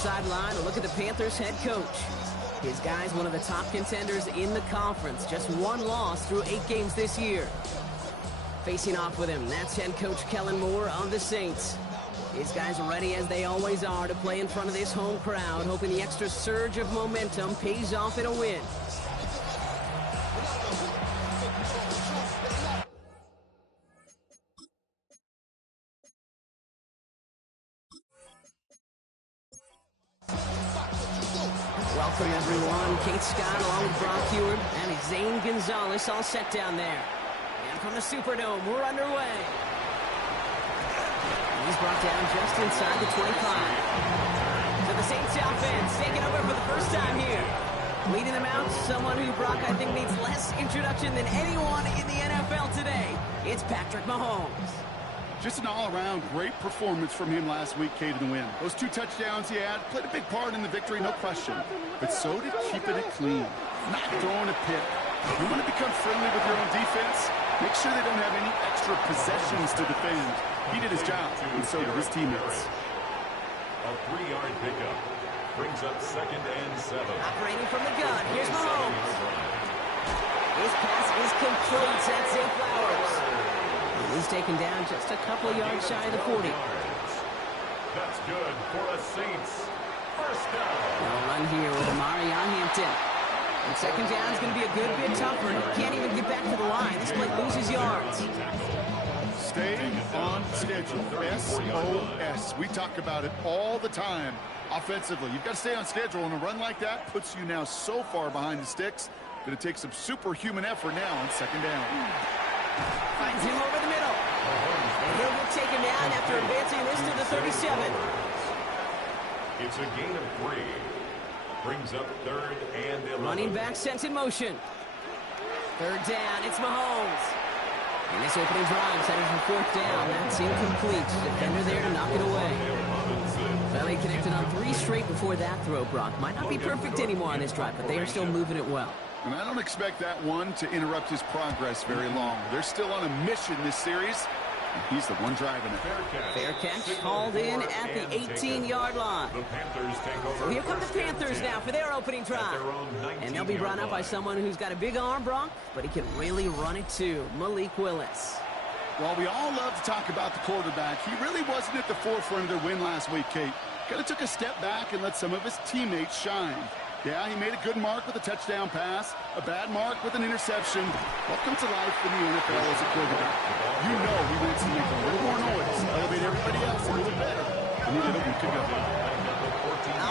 sideline to look at the Panthers head coach. His guy's one of the top contenders in the conference. Just one loss through 8 games this year. Facing off with him, that's head coach Kellen Moore of the Saints. His guys are ready as they always are to play in front of this home crowd, hoping the extra surge of momentum pays off in a win. Welcome, everyone. Kate Scott along with Brock Heward and Zane Gonzalez all set down there. And from the Superdome, we're underway. He's brought down just inside the 25. So the Saints offense taking over for the first time here. Leading them out, someone who Brock I think needs less introduction than anyone in the NFL today. It's Patrick Mahomes. Just an all-around great performance from him last week, Kate, in the win. Those 2 touchdowns he had played a big part in the victory, no question. But so did keeping it clean, not throwing a pick. You want to become friendly with your own defense? Make sure they don't have any extra possessions to defend. He did his job, and so did his teammates. A 3-yard pickup brings up 2nd and 7. Operating from the gun, here's Mahomes. His pass is complete. That's Zay Flowers. He's taken down just a couple of yards shy of the 40. That's good for the Saints. First down. No run here with Amari on Hampton. And second down is going to be a good bit tougher. He can't even get back to the line. This play loses yards. Stay on schedule. SOS. We talk about it all the time. Offensively, you've got to stay on schedule, and a run like that puts you now so far behind the sticks. Going to take some superhuman effort now on second down. Finds him over the middle. And he'll get taken down after advancing this to the 37. It's a gain of 3. Brings up 3rd and 11. Running back sent in motion. 3rd down, it's Mahomes. And this opening drive headed for 4th down. That's incomplete. Defender there to knock it away. Well, they connected on 3 straight before that throw, Brock. Might not be perfect anymore on this drive, but they are still moving it well. And I don't expect that one to interrupt his progress very long. They're still on a mission this series. And he's the one driving it. Fair catch hauled in at the 18-yard line. So here come the Panthers now for their opening drive. And they'll be brought up by someone who's got a big arm, Brock, but he can really run it too, Malik Willis. While we all love to talk about the quarterback, he really wasn't at the forefront of their win last week, Kate. Kind of took a step back and let some of his teammates shine. Yeah, he made a good mark with a touchdown pass, a bad mark with an interception. Welcome to life in the NFL as a quarterback. You know he wants to make a little more noise, elevate everybody else a little better, and he did a week ago.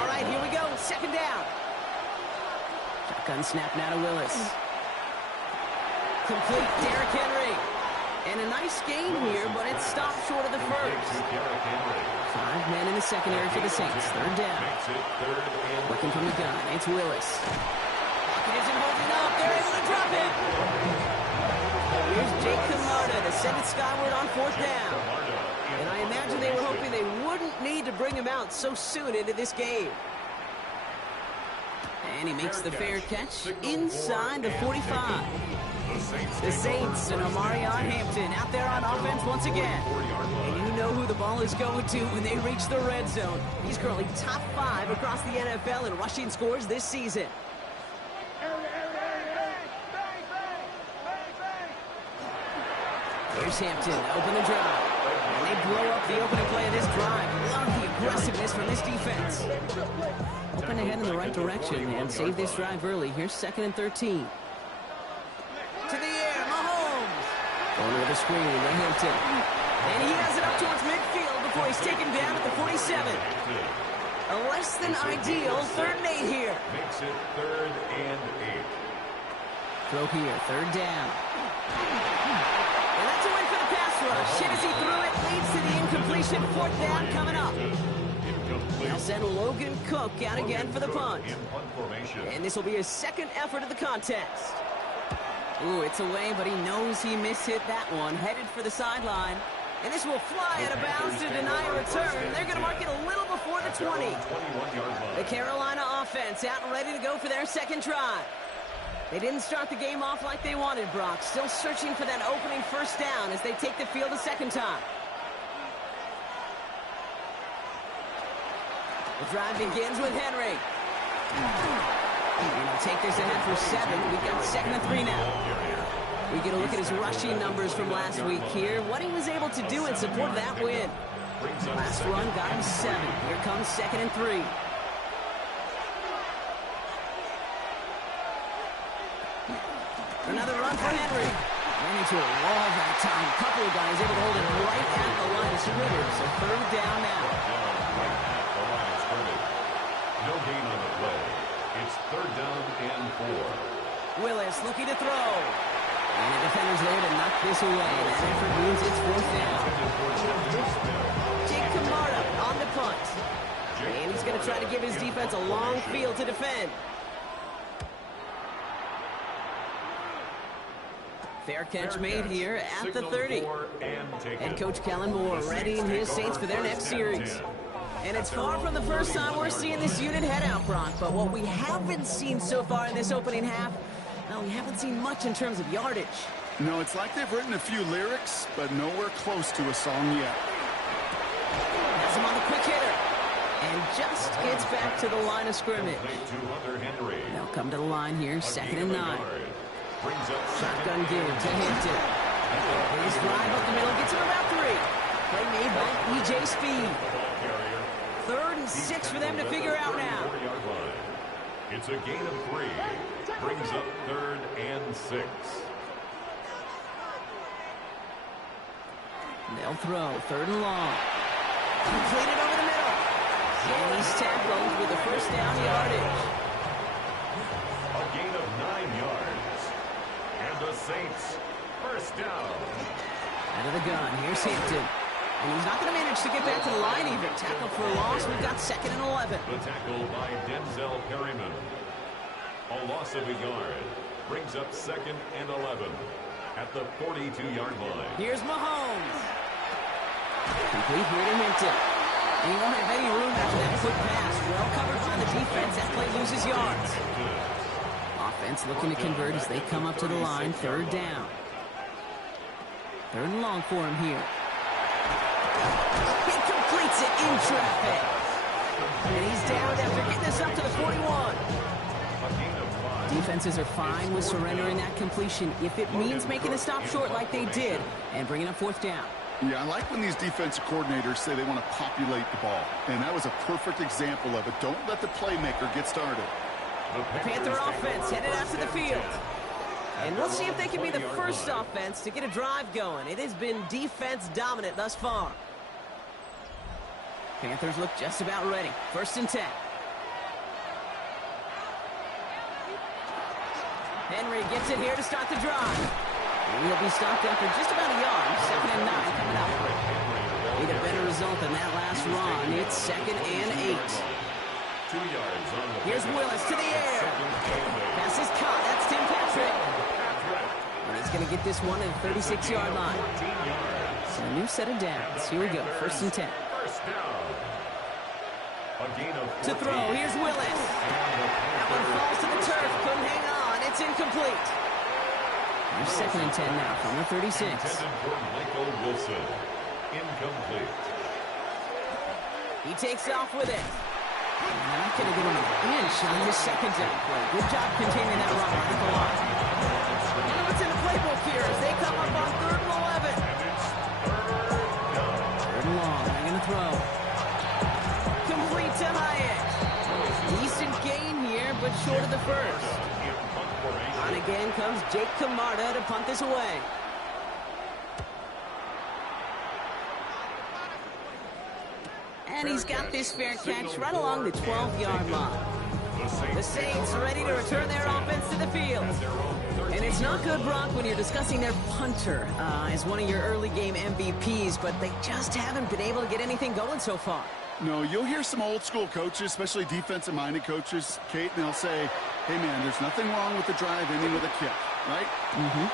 All right, here we go, second down. Shotgun snap now to Willis. Complete, Derrick Henry. And a nice gain here, but it stopped short of the first. 5 men in the secondary for the Saints. 3rd down. Working from the gun. It's Willis. Pocket isn't holding up. They're able to drop it. Here's Jake Camarda to send it skyward on 4th down. And I imagine they were hoping they wouldn't need to bring him out so soon into this game. And he makes the fair catch inside the 45. The Saints and Amari Hampton out there on offense once again. And you know who the ball is going to when they reach the red zone. He's currently top 5 across the NFL in rushing scores this season. Here's Hampton, open the drive. And they blow up the opening play of this drive. Love the aggressiveness from this defense. Open ahead in the right direction and save this drive early. Here's 2nd and 13. To the air, Mahomes. Going with a screen to Hampton. And he has it up towards midfield before he's taken down at the 47. A less than ideal 3rd and 8 here. Makes it 3rd and 8. Throw here, 3rd down. And that's a win for the pass rush. Hit as he threw it, leads to the incompletion. 4th down coming up. They'll send Logan Cook out again for the punt. And this will be his 2nd effort of the contest. Ooh, it's away, but he knows he mishit that one. Headed for the sideline. And this will fly out of bounds to deny a return. They're going to mark it a little before the 20. The Carolina offense out and ready to go for their 2nd drive. They didn't start the game off like they wanted, Brock. Still searching for that opening 1st down as they take the field a 2nd time. The drive begins with Henry. And he'll take this ahead for 7. We've got 2nd and 3 now. We get a look at his rushing numbers from last week here. What he was able to do in support of that win. Last run got him 7. Here comes 2nd and 3. Another run for Henry. Ran into a wall that time. A couple of guys able to hold it right at the line of scrimmage. So 3rd down now. Right at the line of scrimmage. No gain on the play. It's 3rd down and 4. Willis looking to throw. And the defender's there to knock this away. That effort means it's 4th down. Jake Camarda on the punt. And he's going to try to give his defense a long field to defend. Fair catch made here at the 30. And Coach Kellen Moore readying his Saints for their next series. And it's far from the first time we're seeing this unit head out, Brock. But what we haven't seen so far in this opening half, well, we haven't seen much in terms of yardage. No, it's like they've written a few lyrics, but nowhere close to a song yet. Has him on the quick hitter. And just gets back to the line of scrimmage. They'll come to the line here, 2nd and 9. Shotgun give to Hampton. His drive up the middle gets him about 3. Play made by E.J. Speed. 3rd and 6 for them to figure out now. It's a gain of 3. Brings up 3rd and 6. They'll throw 3rd and long. Completed over the middle. And he's tackled with the 1st down yardage. A gain of 9 yards. And the Saints, 1st down. Out of the gun, here's Hampton. And he's not going to manage to get back to the line even. Tackle for a loss, we've got 2nd and 11. The tackle by Denzel Perryman. A loss of a yard. Brings up 2nd and 11 at the 42-yard line. Here's Mahomes. Complete here to Hampton. And he won't have any room after that quick pass. Well covered by the defense. That play loses yards. Offense looking to convert as they come up to the line. 3rd down. 3rd and long for him here. He completes it in traffic. And he's down after getting this up to the 41. Defenses are fine with surrendering that completion if it means making a stop short like they did and bringing up 4th down. Yeah, I like when these defensive coordinators say they want to populate the ball. And that was a perfect example of it. Don't let the playmaker get started. The Panther offense headed out to the field. And we'll see if they can be the first offense to get a drive going. It has been defense dominant thus far. Panthers look just about ready. 1st and 10. Henry gets it here to start the drive. And he'll be stopped after just about a yard. 2nd and 9 coming up. Need a better result than that last run. It's 2nd and 8. 2 yards on the Here's Willis to the air. Pass is caught. That's Tim Patrick. And he's going to get this one at the 36-yard line. So a new set of downs. Here we go. 1st and 10. First down. A gain of 14. To throw. Here's Willis. That one falls to the turf. Couldn't hang on. It's incomplete. Here's 2nd and 10 now from the 36. Intended for Michael Wilson. Incomplete. He takes off with it. And they're not going to get him an inch on his 2nd down play. Good job containing that run right at the line. Now it's in the playbook here as they come up on 3rd and 11. 3rd and long. They're going to throw. Complete to Hyatt. Decent gain here, but short of the 1st. On again comes Jake Camarda to punt this away. And he's got this fair catch right along the 12-yard line. The Saints ready to return their offense to the field. And it's not good, Brock, when you're discussing their punter as one of your early game MVPs, but they just haven't been able to get anything going so far. No, you'll hear some old school coaches, especially defensive-minded coaches, Kate, and they'll say, hey, man, there's nothing wrong with the drive ending with a kick, right?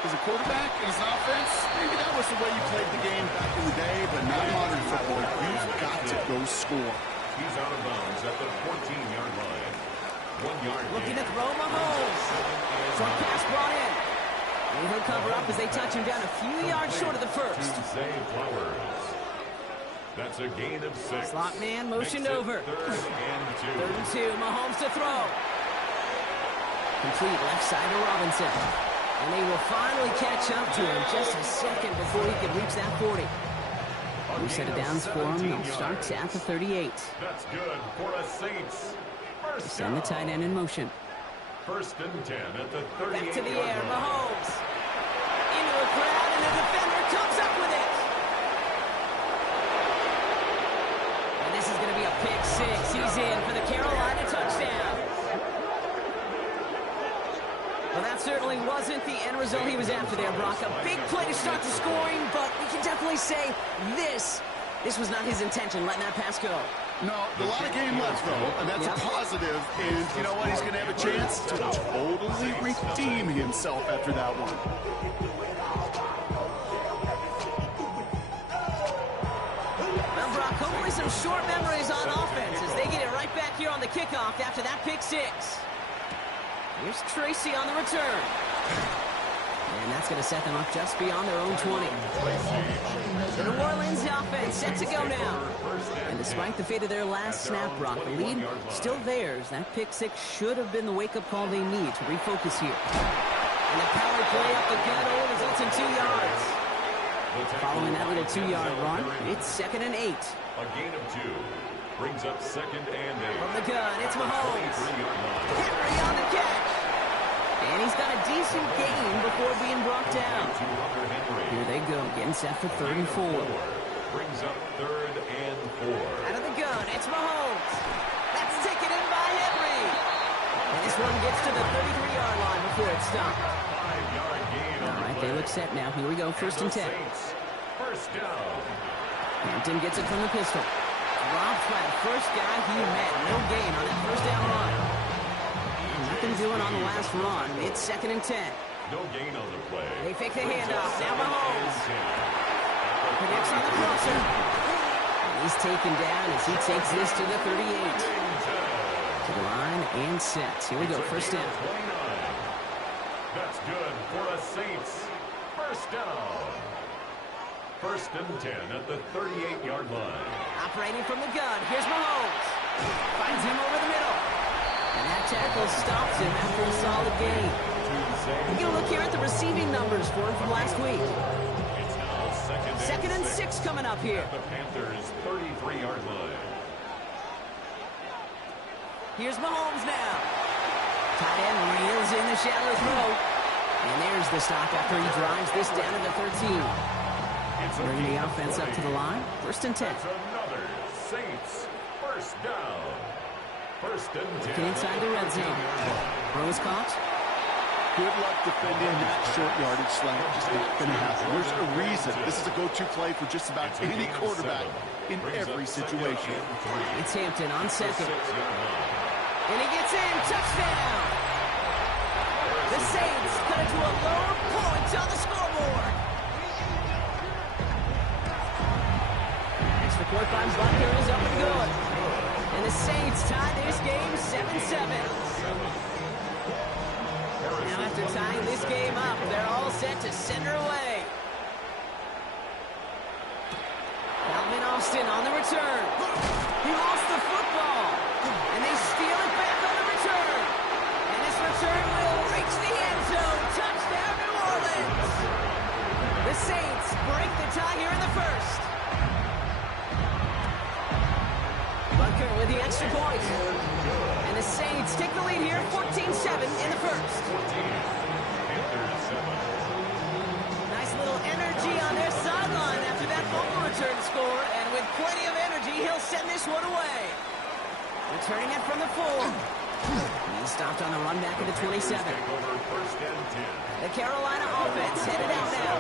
As a quarterback and as an offense, maybe that was the way you played the game back in the day, but not modern football. You've got to go score. He's out of bounds at the 14-yard line. 1 yard. Looking to throw Mahomes. Short pass brought in. And he'll cover up as they touch him down a few yards short of the 1st. Zay Flowers. That's a gain of 6. Slot man motioned over. 3rd and 2. 3rd and 2. Mahomes to throw. Complete left side to Robinson. And they will finally catch up to him just a second before he can reach that 40. New set of downs for him. They'll start at the 38. That's good for a Saints. First Send the tight end in motion. 1st and 10 at the 38. Back to the air. Mahomes. Into a crowd, and the defender comes up with it. And this is going to be a pick 6. He's in for the Carolina touchdown. Well, that certainly wasn't the end result he was after there, Brock. A big play to start the scoring, but we can definitely say this was not his intention, letting that pass go. No, a lot of game left, though, and that's a positive. And you know what? He's going to have a chance to totally redeem himself after that one. Well, Brock, hopefully some short memories on offense as they get it right back here on the kickoff after that pick 6. Here's Tracy on the return. And that's going to set them up just beyond their own 20. The New Orleans offense set to go now. And despite the fate of their last snap, Brock, the lead still theirs. That pick 6 should have been the wake-up call they need to refocus here. And the power play up the gut results in 2 yards. Following that little 2-yard run, it's 2nd and 8. A gain of 2. Brings up 2nd and 8. From the gun, it's Mahomes. Henry on the catch. And he's got a decent gain before being brought down. Here they go, getting set for 3rd and 4. Brings up 3rd and 4. Out of the gun, it's Mahomes. That's taken in by Henry. And this one gets to the 33-yard line before it's stopped. 5-yard gain. All right, they look set now. Here we go, 1st and 10. First down. Hampton gets it from the pistol. Dropped by the first guy he met. No gain on that 1st down run. Nothing doing on the last run. It's 2nd and 10. No gain on the play. They fake the handoff. Now Mahomes. Connects on the crosser. He's taken down as he takes this to the 38. To the line and set. Here we go, 1st down. 29. That's good for a Saints. First down. 1st and 10 at the 38-yard line. Operating from the gun. Here's Mahomes. Finds him over the middle. And that tackle stops him after a solid gain. We get a look here at the receiving numbers for him from last week. It's now 2nd and 6 coming up here. at the Panthers' 33-yard line. Here's Mahomes now. Tight end reels in the shallow throw. And there's the stop after he drives this down to the 13. Bringing the offense up to the line. 1st and 10. That's another Saints first down. 1st and 10. Looking inside the red zone. Rose caught. Good luck defending that short yardage slant. Just not going to happen. There's a reason. This is a go-to play for just about any quarterback in every situation. It's Hampton on 2nd. And he gets in. Touchdown. The Saints cut it to a lower point on the scoreboard. Extra point by Butker is up and good. And the Saints tie this game 7-7. Now after tying this game up, they're all set to send her away. Calvin Austin on the return. He lost the football. And they steal it back on the return. And this return will reach the end zone. Touchdown, New Orleans. The Saints break the tie here in the 1st. Butker with the extra point. And the Saints take the lead here, 14-7 in the 1st. Nice little energy on their sideline after that fumble return score. And with plenty of energy, he'll send this one away. Returning it from the 4. He's stopped on the run back at the 27. The Carolina offense headed out now.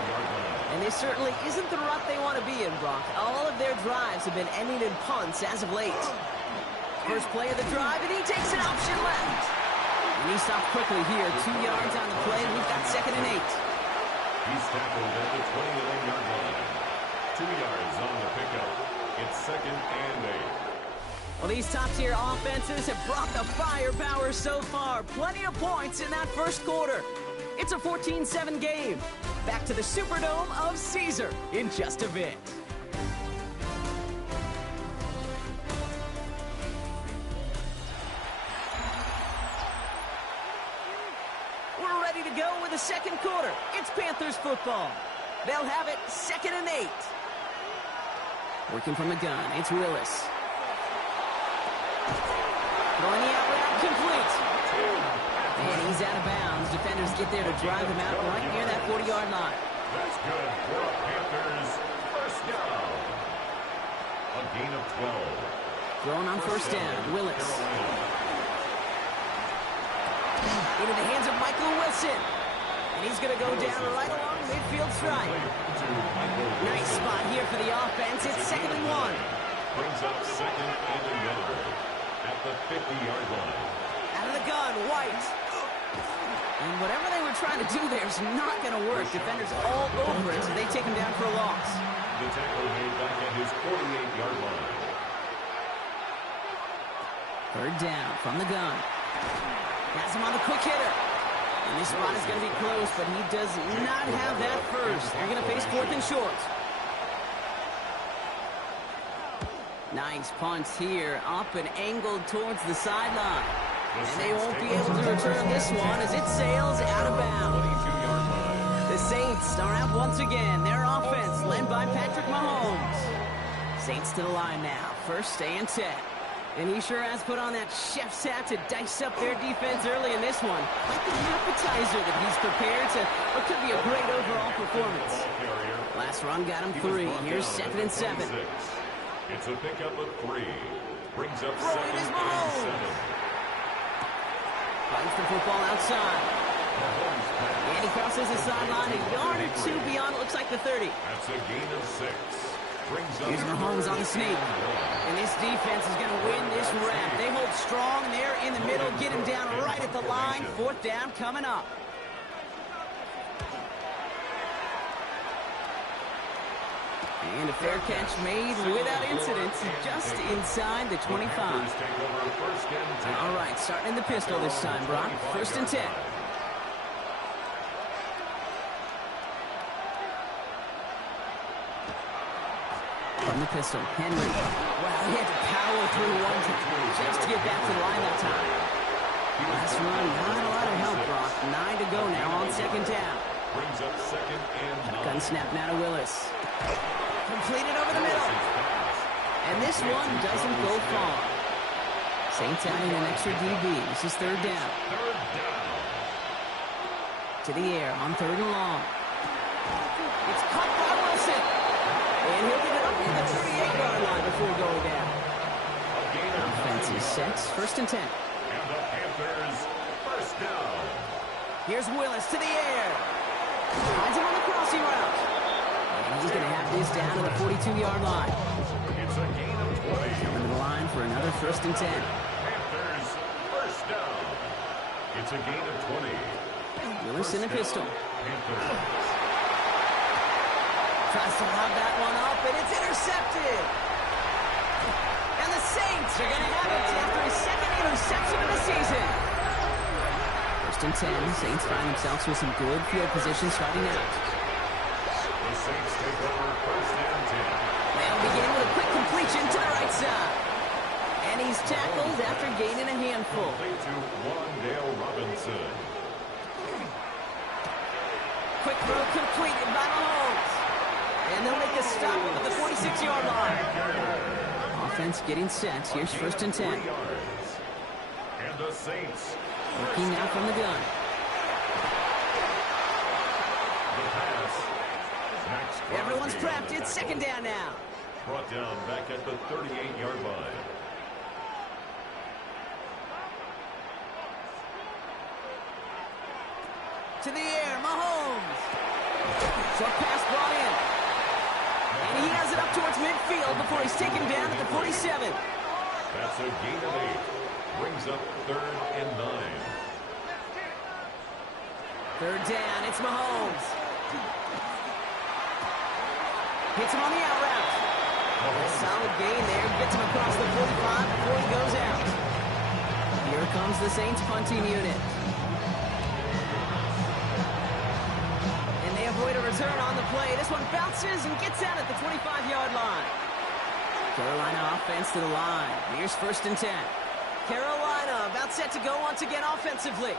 And this certainly isn't the rut they want to be in, Brock. All of their drives have been ending in punts as of late. First play of the drive, and he takes an option left. And he stopped quickly here. 2 yards on the play. We've got 2nd and 8. He's tackled at the 29-yard line. 2 yards on the pickup. It's 2nd and 8. Well, these top-tier offenses have brought the firepower so far. Plenty of points in that 1st quarter. It's a 14-7 game. Back to the Superdome of Caesar in just a bit. the second quarter. It's Panthers football. They'll have it 2nd and 8. Working from the gun, it's Willis. Throwing the out route complete. And he's out of bounds. Defenders get there to drive him out right near that 40-yard line. That's good for a Panthers first down. A gain of 12. Thrown on first down, Willis. Into the hands of Michael Wilson. And he's going to go down right along midfield stripe. Nice spot here for the offense. It's 2nd and 1. Brings up 2nd and a yard at the 50-yard line. Out of the gun, White. And whatever they were trying to do there is not going to work. Defenders all over it, so they take him down for a loss. The tackle made back at his 48-yard line. 3rd down from the gun. Has him on the quick hitter. And this spot is going to be close, but he does not have that first. They're going to face 4th and short. Nice punts here, up and angled towards the sideline. And they won't be able to return this one as it sails out of bounds. The Saints are out once again. Their offense led by Patrick Mahomes. Saints to the line now, 1st and 10. And he sure has put on that chef's hat to dice up their defense early in this one. Like the appetizer that he's prepared to what could be a great overall performance. Last run got him 3. Here's 2nd and 7. It's a pickup of 3. Brings up Throwing 2nd is and Mahomes. Finds the football outside. And he crosses the sideline a yard or 2 beyond, it looks like the 30. That's a gain of 6. Here's Mahomes on the sneak. And this defense is going to win this rep. They hold strong there in the middle, get him down right at the line. 4th down coming up. And a fair catch made without incident, just inside the 25. All right, starting in the pistol this time, Brock. 1st and 10. From the pistol, Henry. Wow, he had to power through one just to get back to the line that time. Last run, not a lot of help, Brock. 9 to go now on 2nd down. Brings up 2nd and 9. Gun snap now to Willis. Completed over the middle. And this one doesn't go far. Saints adding an extra DB. This is 3rd down. To the air on 3rd and long. It's caught by Wilson. And he'll get it up near the 38-yard line before going down. Offense is set. 1st and 10. And the Panthers first down. Here's Willis to the air. Finds him on the crossing route. And he's going to have this down to the 42-yard line. It's a gain of 20. Coming to the line for another 1st and 10. Panthers first down. It's a gain of 20. Willis in a pistol. Panthers. Tries to lob that one up, and it's intercepted. And the Saints are going to have it after his 2nd interception of the season. 1st and 10. Saints find themselves with some good field position starting out. The Saints take over 1st and 10. They'll begin with a quick completion to the right side. And he's tackled after gaining a handful. Complete to Wandale Robinson. Quick throw completed by Mahomes. And they'll make a stop at the 46-yard line. Offense getting set. Here's 1st and 10. And the Saints. Working now from the gun. The pass. Everyone's prepped. It's 2nd down now. Brought down back at the 38-yard line. To the air, Mahomes. Short pass brought in. And he has it up towards midfield before he's taken down at the 47. That's a gain of 8. Brings up 3rd and 9. 3rd down, it's Mahomes. Hits him on the out route. A solid gain there. Gets him across the 45 before he goes out. Here comes the Saints punting unit. And they avoid a return on the play. This one bounces and gets out at the 25-yard line. Carolina offense to the line. Here's 1st and 10. Carolina about set to go once again offensively.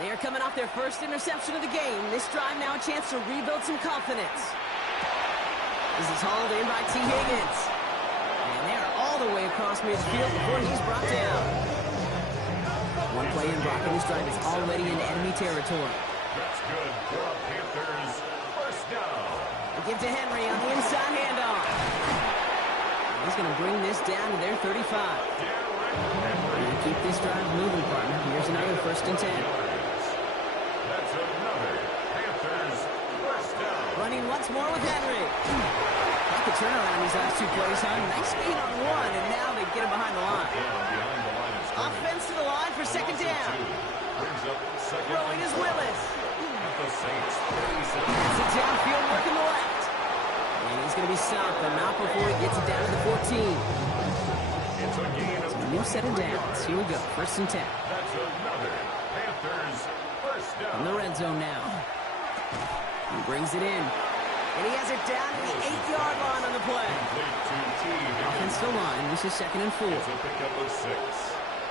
They are coming off their first interception of the game. This drive now a chance to rebuild some confidence. This is hauled in by T. Higgins. And they're all the way across midfield before he's brought down. One play in blocking this drive is already in enemy territory. That's good for a Panthers first down. They give to Henry on the inside handoff. He's going to bring this down to their 35. And keep this drive moving, partner. Here's another 1st and 10. That's another Panthers first down. Running once more with Henry. Like the turnaround these last 2 plays, huh? Nice gain on 1, and now they get him behind the line. Offense to the line for 2nd down. Throwing is Willis. It's a downfield work in the left. And he's going to be stopped, but not before he gets it down to the 14. It's a gain of A new set of downs. Here we go. 1st and 10. That's another Panthers first down. In the red zone now. He brings it in. And he has it down to the 8-yard line on the play. Offensive line. This is 2nd and 4. It's a pickup of 6.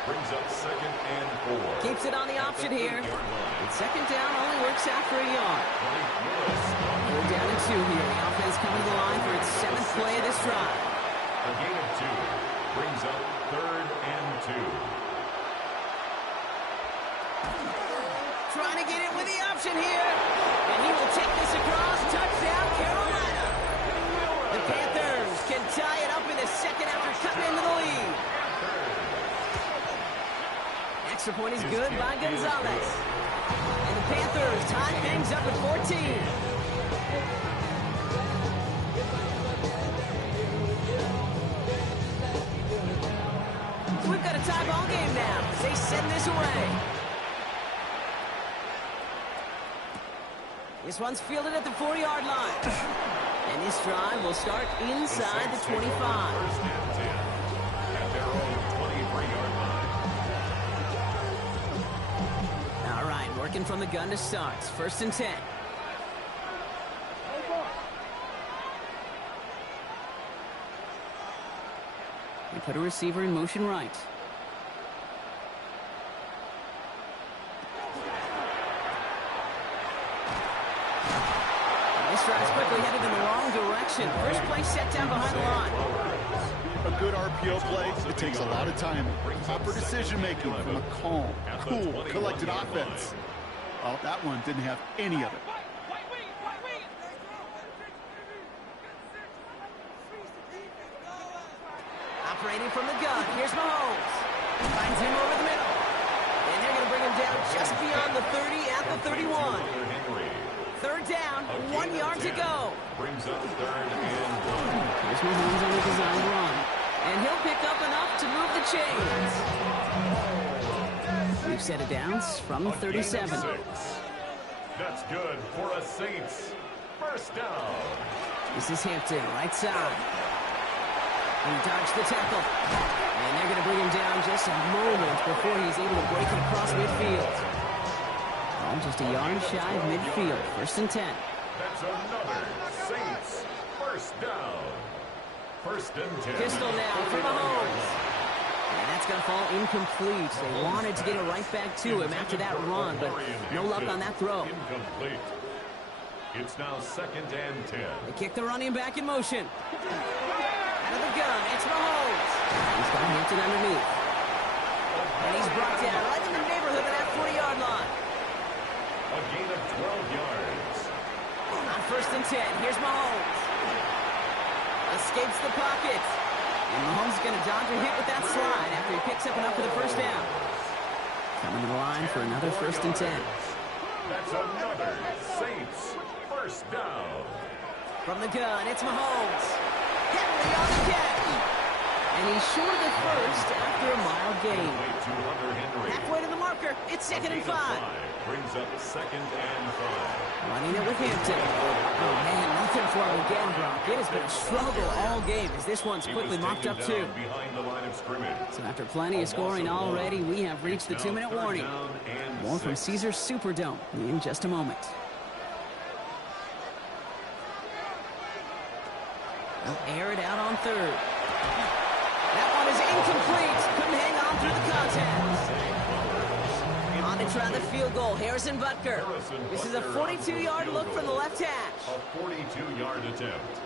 Brings up 2nd and 4. Keeps it on the option here. And 2nd down only works out for a yard. They're down to 2 here. The offense coming to the line for its 7th play of this drive. A gain of 2. Brings up 3rd and 2. Trying to get it with the option here. And he will take this across. Touchdown, Carolina. The Panthers can tie it up in the 2nd after cutting into the lead. Extra point is good by Gonzalez. And the Panthers tie things up at 14. So we've got a tie ball game now as they send this away. This one's fielded at the 40-yard line. And this drive will start inside the 25. First and 10 at their own 23-yard line. All right, working from the gun to start. 1st and 10. They put a receiver in motion right. This drive's quickly headed in the wrong direction. First play set down behind the line. A good RPO play, it takes a lot of time. Proper decision-making from a calm, cool, collected offense. Well, that one didn't have any of it. Operating from the gun, here's Mahomes. Finds him over the middle. And they're going to bring him down just beyond the 30 at the 31. 3rd down, 1 yard to go. Brings up 3rd and 1. Here's Mahomes on the designed run. And he'll pick up enough to move the chains. We've set it downs from the 37. That's good for a Saints first down. This is Hampton, right side. He dodged the tackle. And they're going to bring him down just a moment before he's able to break it across midfield. Oh, just a yard shy of midfield. 1st and 10. That's another Saints first down. 1st and 10. Pistol now for Mahomes. And that's going to fall incomplete. They wanted to get it right back to him after that run, but no luck on that throw. Incomplete. It's now 2nd and 10. They kick the running back in motion. Out of the gun, it's Mahomes. He's got Hampton underneath. And he's brought down right in the neighborhood of that 40-yard line. A gain of 12 yards. On 1st and 10, here's Mahomes. Escapes the pocket. And Mahomes is going to dodge a hit with that slide after he picks up enough for the 1st down. Coming to the line for another 1st and 10. That's another Saints first down. From the gun, it's Mahomes. Henry on the catch. And he's short of the first after a mild gain. Halfway to the marker, it's 2nd and 5. Brings up 2nd and 5. Running it with Hampton. Oh, man, nothing for him again, Brock. It has been a struggle all game as this one's quickly mopped up, too. Behind the line of scrimmage. So after plenty of scoring already, we have reached the 2-minute warning. More from Caesars Superdome in just a moment. They'll air it out on 3rd. That one is incomplete. Couldn't hang on through the contest. On to try the field goal. Harrison Butker. This is a 42-yard look from the left hash. A 42-yard attempt.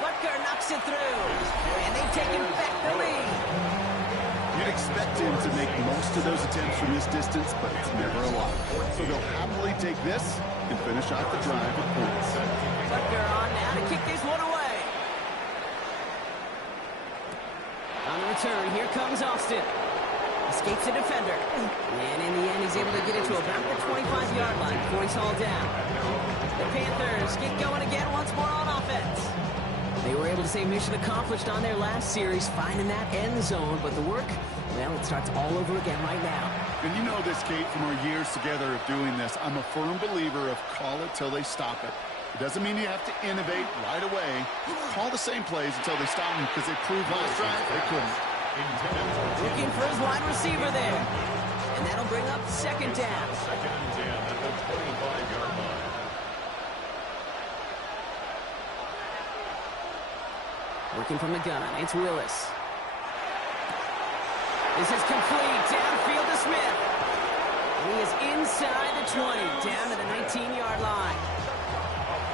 Butker knocks it through, and they've taken back the lead. You'd expect him to make most of those attempts from this distance, but it's never a lot. So they'll happily take this and finish off the drive with points. Butker on now to kick this one away. On the return, here comes Austin. Escapes the defender. And in the end, he's able to get it to about the 25-yard line before he's hauled down. The Panthers get going again once more on offense. They were able to say mission accomplished on their last series, finding that end zone. But the work, well, it starts all over again right now. And you know this, Kate, from our years together of doing this. I'm a firm believer of call it till they stop it. It doesn't mean you have to innovate right away. Call the same plays until they stop them, because they proved last drive they couldn't. Looking for his wide receiver there. And that'll bring up second down. Second and 10 at the 25-yard line. Working from the gun, it's Willis. This is complete, downfield to Smith. And he is inside the 20, down to the 19-yard line.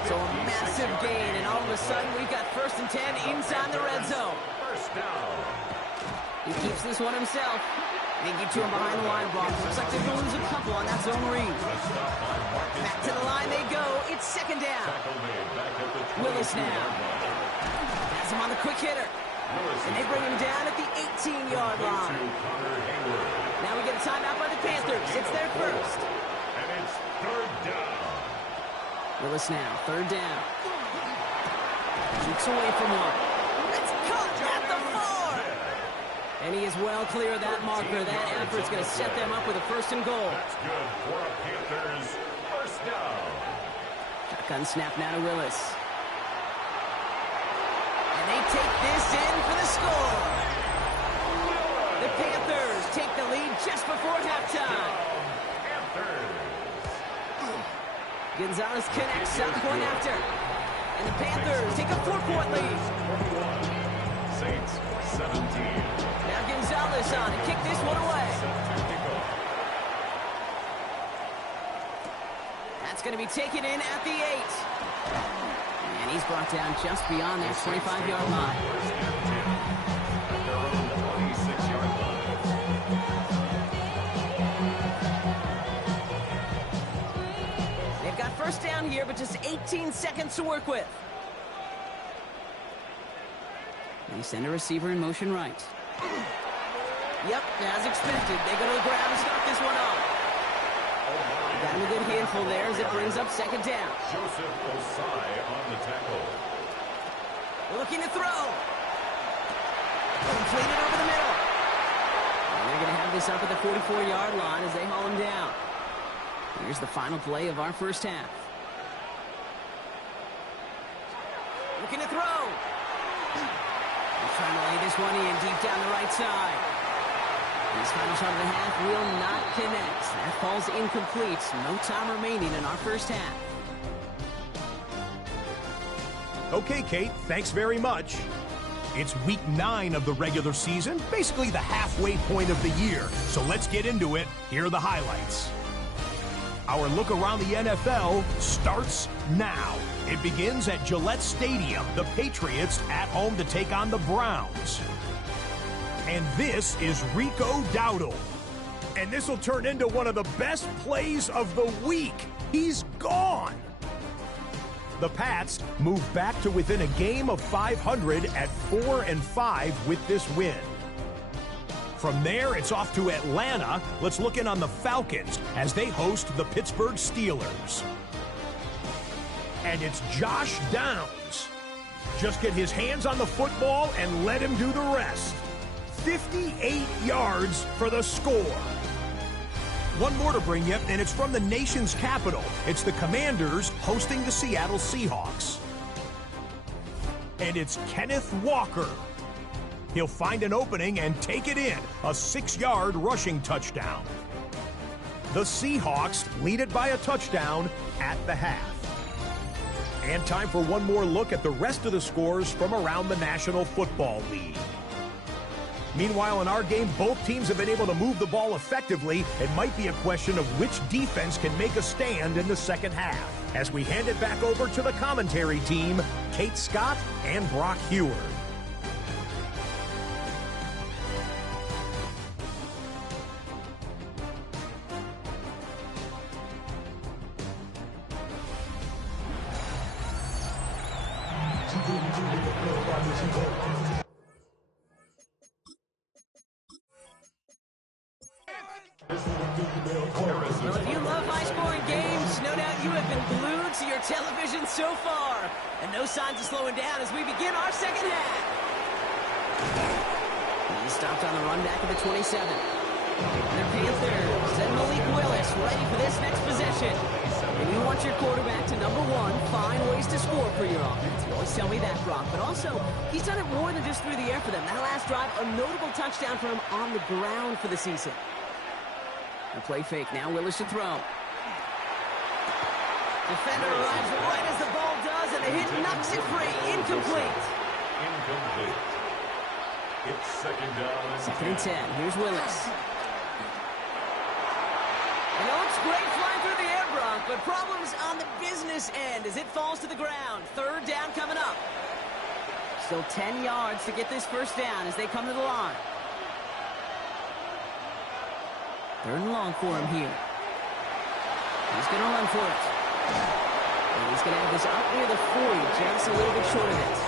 So a massive gain, and all of a sudden we've got first and 10 inside the red zone. First down. He keeps this one himself. They get to him behind the line block. Looks like they're going to lose a couple on that zone read. Back to the line they go. It's second down. Willis now. Has him on the quick hitter. And they bring him down at the 18-yard line. Now we get a timeout by the Panthers. It's their first. And it's third down. Willis now, third down. Shoots away from one. It's caught at the 4. And he is well clear of that marker. That effort's going to set them up with a first and goal. That's good for a Panthers first down. Shotgun snap now to Willis. And they take this in for the score. The Panthers take the lead just before halftime. Gonzalez connects on the point after. And the Panthers take a 4-point lead. Saints 17. Now Gonzalez on to kick this one away. That's going to be taken in at the 8. And he's brought down just beyond that 25-yard line. At their own 26-yard line. They've got first down here, but just 18 seconds to work with. They send a receiver in motion right. Yep, as expected. They go to the ground and start this one off. Got him a good handful there as it brings up second down. Joseph Osai on the tackle. Looking to throw. Completed over the middle. And they're going to have this up at the 44-yard line as they haul him down. Here's the final play of our first half. Looking to throw. He's trying to lay this one in deep down the right side. This final shot of the half will not connect. That falls incomplete. No time remaining in our first half. Okay, Kate, thanks very much. It's week 9 of the regular season, basically the halfway point of the year. So let's get into it. Here are the highlights. Our look around the NFL starts now. It begins at Gillette Stadium. The Patriots at home to take on the Browns. And this is Rico Dowdle. And this will turn into one of the best plays of the week. He's gone. The Pats move back to within a game of 500 at 4-5 with this win. From there, it's off to Atlanta. Let's look in on the Falcons as they host the Pittsburgh Steelers. And it's Josh Downs. Just get his hands on the football and let him do the rest. 58 yards for the score. One more to bring you, and it's from the nation's capital. It's the Commanders hosting the Seattle Seahawks. And it's Kenneth Walker. He'll find an opening and take it in. A 6-yard rushing touchdown. The Seahawks lead it by a touchdown at the half. And time for one more look at the rest of the scores from around the National Football League. Meanwhile, in our game, both teams have been able to move the ball effectively. It might be a question of which defense can make a stand in the second half. As we hand it back over to the commentary team, Kate Scott and Brock Heward. Well, if you love high-scoring games, no doubt you have been glued to your television so far. And no signs of slowing down as we begin our second half. He stopped on the run back of the 27. The Panthers and Malik Willis ready for this next possession. And you want your quarterback to, number one, find ways to score for your offense. You always tell me that, Brock. But also, he's done it more than just through the air for them. That last drive, a notable touchdown for him on the ground for the season. The play fake. Now Willis to throw. Defender arrives right as the ball does, and the hit knocks it free. Incomplete. Incomplete. It's second down. Second and 10. Here's Willis. And it looks great flying through the air, Brock, but problems on the business end as it falls to the ground. Third down coming up. Still 10 yards to get this first down as they come to the line. Third and long for him here. He's going to run for it. And he's going to have this up near the 40, just a little bit short of it.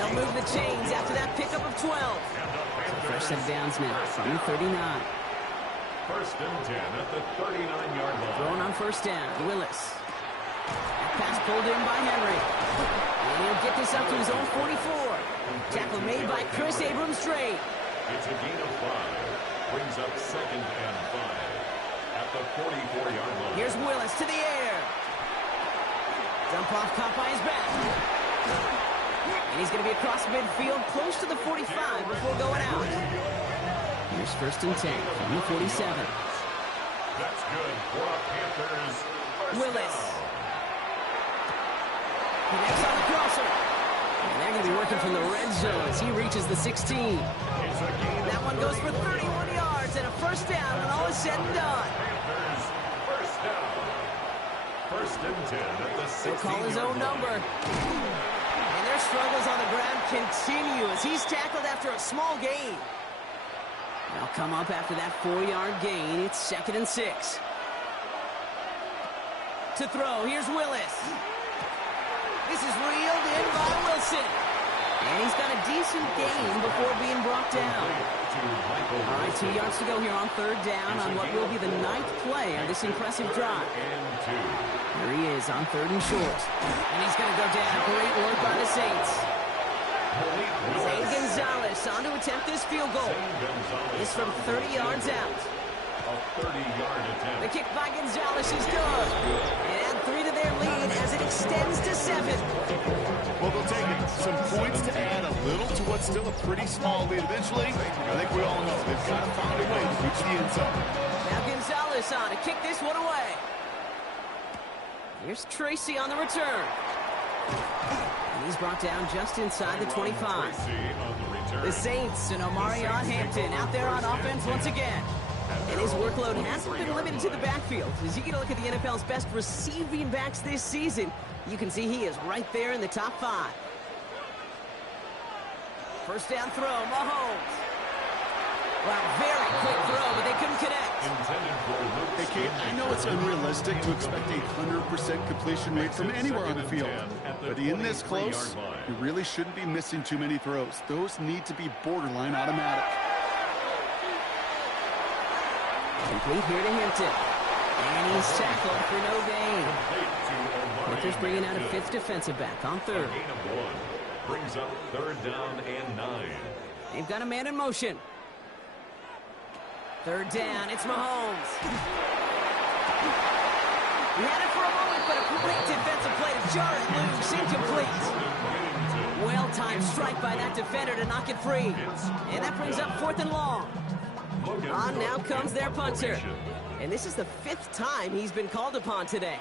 They'll move the chains after that pickup of 12. So fresh set of downs now from the 39. First and 10 at the 39-yard line. Thrown on first down, Willis. That pass pulled in by Henry. And he'll get this up to his own 44. Tackle made by Chris Abrams-Drake. It's a gain of 5. Brings up second and 5 at the 44-yard line. Here's Willis to the air. Dump off caught by his back. And he's going to be across midfield close to the 45 before going out. Here's first and 10 from the 47. That's good for a Panthers. Willis. Connects on the crosser. And they're going to be working from the red zone as he reaches the 16. That one goes for 31 yards and a first down when all is said and done. Panthers first down. First and 10 at the 16. He'll call his own number. And their struggles on the ground continue as he's tackled after a small gain. They'll come up after that 4-yard gain. It's second and 6. To throw, here's Willis. This is reeled in by Wilson. And he's got a decent gain before being brought down. All right, 2 yards to go here on third down on what will be the 9th play on this impressive drive. Here he is on third and short. And he's going to go down. Great work by the Saints. Zane Gonzalez on to attempt this field goal. It's from 30 yards out. A 30-yard attempt. The kick by Gonzalez is good. And add 3 to their lead as it extends to 7. Well, they'll take it. Some points to add a little to what's still a pretty small lead. Eventually, I think we all know they've got to find a way to reach the end zone. Now Gonzalez on to kick this one away. Here's Tracy on the return. And he's brought down just inside the 25. The Saints and Omarion Hampton out there on offense once again. And his workload hasn't been limited to the backfield. As you get a look at the NFL's best receiving backs this season, you can see he is right there in the top 5. First down throw, Mahomes. Wow, very quick throw, but they couldn't connect. Hey, Kate, I know it's unrealistic to expect a 100% completion rate from anywhere on the field. But in this close, you really shouldn't be missing too many throws. Those need to be borderline automatic. Complete here to Hampton. And he's tackled for no gain. Panthers bringing out a 5th defensive back on third. Gain of 1 brings up third down and 9. They've got a man in motion. Third down, it's Mahomes. He had it for a moment, but a great defensive play to jar it loose, incomplete. Well-timed strike by that defender to knock it free. And that brings up 4th and long. On now comes their punter. And this is the 5th time he's been called upon today.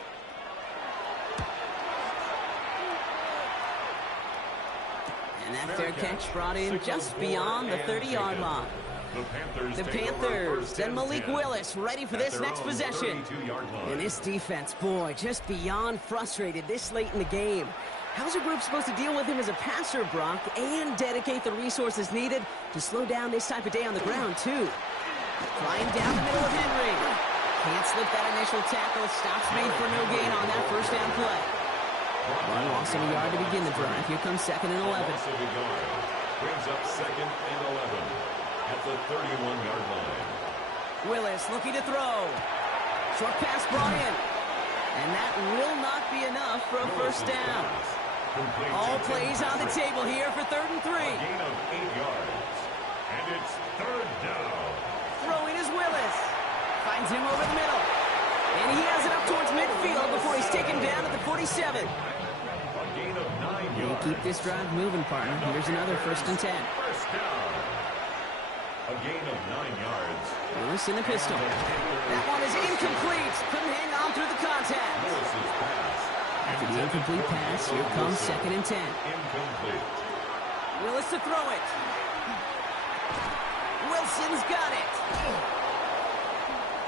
And And that fair catch brought in just beyond the 30-yard line. The Panthers send Malik Willis ready for this next possession. And this defense, boy, just beyond frustrated this late in the game. How's your group supposed to deal with him as a passer, Brock, and dedicate the resources needed to slow down this type of day on the ground, too? Flying down the middle of Henry. Can't slip that initial tackle. Stops made for no gain on that first down play. One loss of a yard to begin the drive. Here comes 2nd and 11. Brings up 2nd and 11 at the 31-yard line. Willis looking to throw. Short pass brought in. And that will not be enough for a first down. All plays on the table here for 3rd and 3. A gain of 8 yards. And it's 3rd down. Throwing is Willis. Finds him over the middle. And he has it up towards midfield before he's taken down at the 47. A gain of 9 yards. Keep this drive moving, partner. Here's another 1st and 10. First down. A gain of 9 yards. Willis in the pistol. That one is incomplete. Couldn't hang on through the contact. Willis's pass. After the incomplete pass, here comes 2nd and 10. Incomplete. Willis to throw it. Wilson's got it.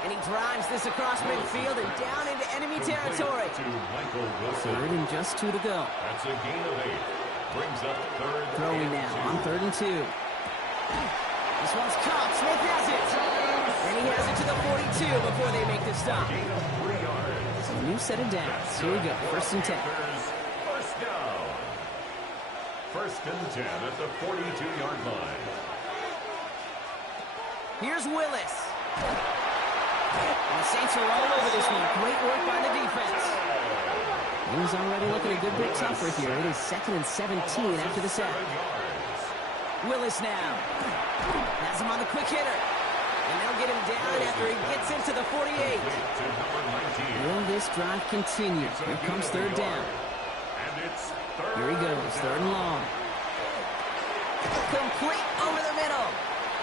And he drives this across midfield and down into enemy territory. To Michael Wilson. 3rd and just 2 to go. That's a gain of 8. Brings up 3rd Throwing and now 2. on 3rd and 2. This one's caught. Smith has it. And he has it to the 42 before they make the stop. Gain of 3 yards. A new set of downs. Here we go. 1st and 10. First down. 1st and 10 at the 42-yard line. Here's Willis. And the Saints are all over this one. Great work by the defense. He was already looking a good bit tougher here. It is 2nd and 17 after the sack. Willis now. Has him on the quick hitter. And they'll get him down after he gets into the 48. Will this drive continue? Here comes 3rd down. Here he goes, 3rd and long. Complete over the middle.